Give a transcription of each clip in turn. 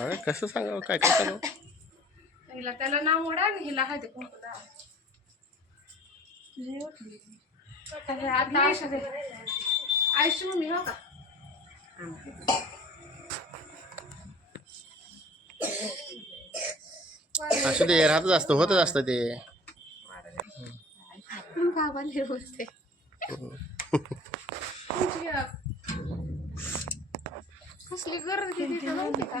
बघा कसं सांगावं काय काय सांगावं हिला त्याला नाव मोडा आणि हिला. हे आता आयशा दे. आयशू मम्मी हो का? असू दे राहतच असतं होतच असतं ते. बोलते? कसली गरज माहिती का?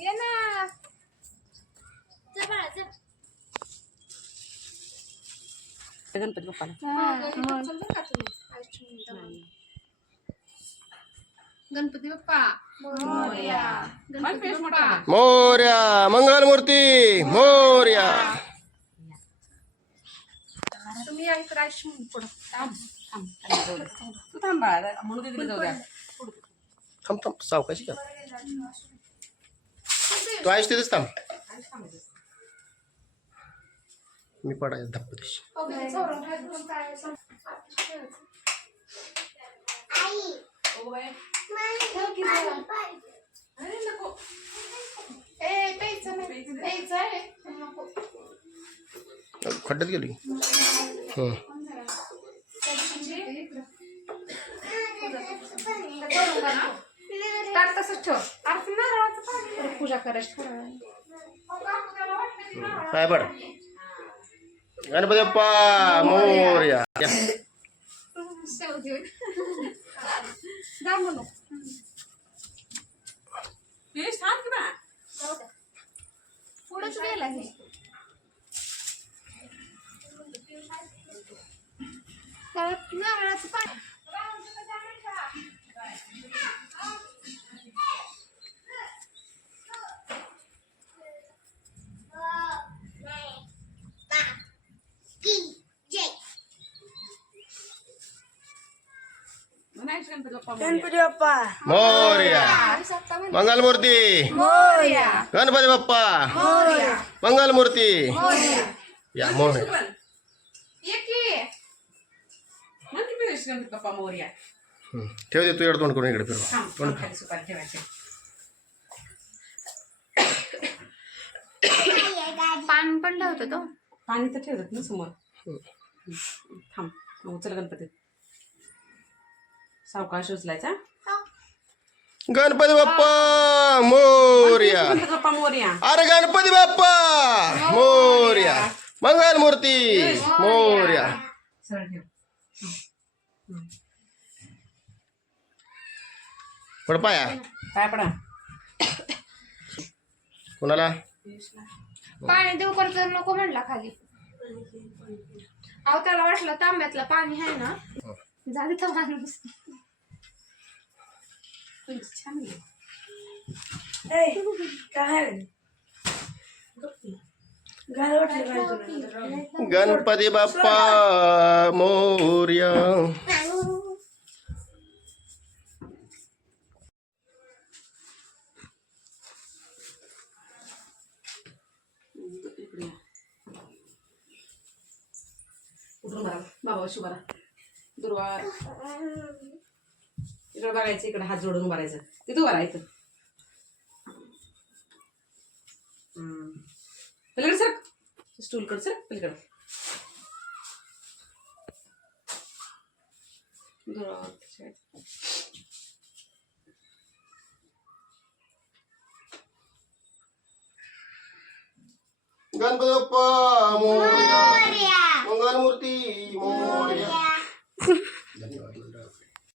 ये ना। गणपती बाप्पाला. गणपती बाप्पा. गणपती बाप्पा. मोर्या मंगलमूर्ती मोर्या. तुम्ही या इकडे आयुष्य पुढं. थांब थांब खाली जाऊ दे. तू थांब बाळा म्हणून तिकडे जाऊ द्या. थांब थांब सावकाशी का तू आहेस तिथेच थांब मी पडाय धप्प ओके, खड्ड्यात गेली हं. तसंच ठेव. आरती नारळाचं पाणी. परत पूजा करायची. पाय पड गणपती बाप्पा मोर्या पुढंच गेला हे. त्यात नारळाचं पाणी गणपती बाप्पा गणपती बाप्पा मोर्या. मंगलमूर्ती. गणपती बाप्पा मंगलमूर्ती या मोर्या. ठेव दे तू तोंड करून इकडे फिरवा. ठेवायची. पान पण ठेवतो तो. पाणी तर ठेवतात ना समोर. थांब मग उचल गणपती सावकाश उचलायचा? गणपती बाप्पा मोर्या. गणपती बाप्पा मोर्या. अरे गणपती बाप्पा मोर्या. मंगलमूर्ती मोर्या. सरळ ठेव. पड पाया. काय पडा. कोणाला? पाणी देऊ कर तर नको म्हणला खाली. अहो त्याला वाटलं तांब्यातलं पाणी आहे ना. झालं तर माणूस. गणपती बाप्पा मोर्या इकडे या. उठून बरा बाबा शिवारा दुर्वा इकडे बघायचं इकडे हात जोडून उभारायचं तिथं हम्म. पलीकडे सर. स्टूलकडे सर पलीकडे. दुर्वा गणपती बाप्पा मोर्या. मंगलमूर्ती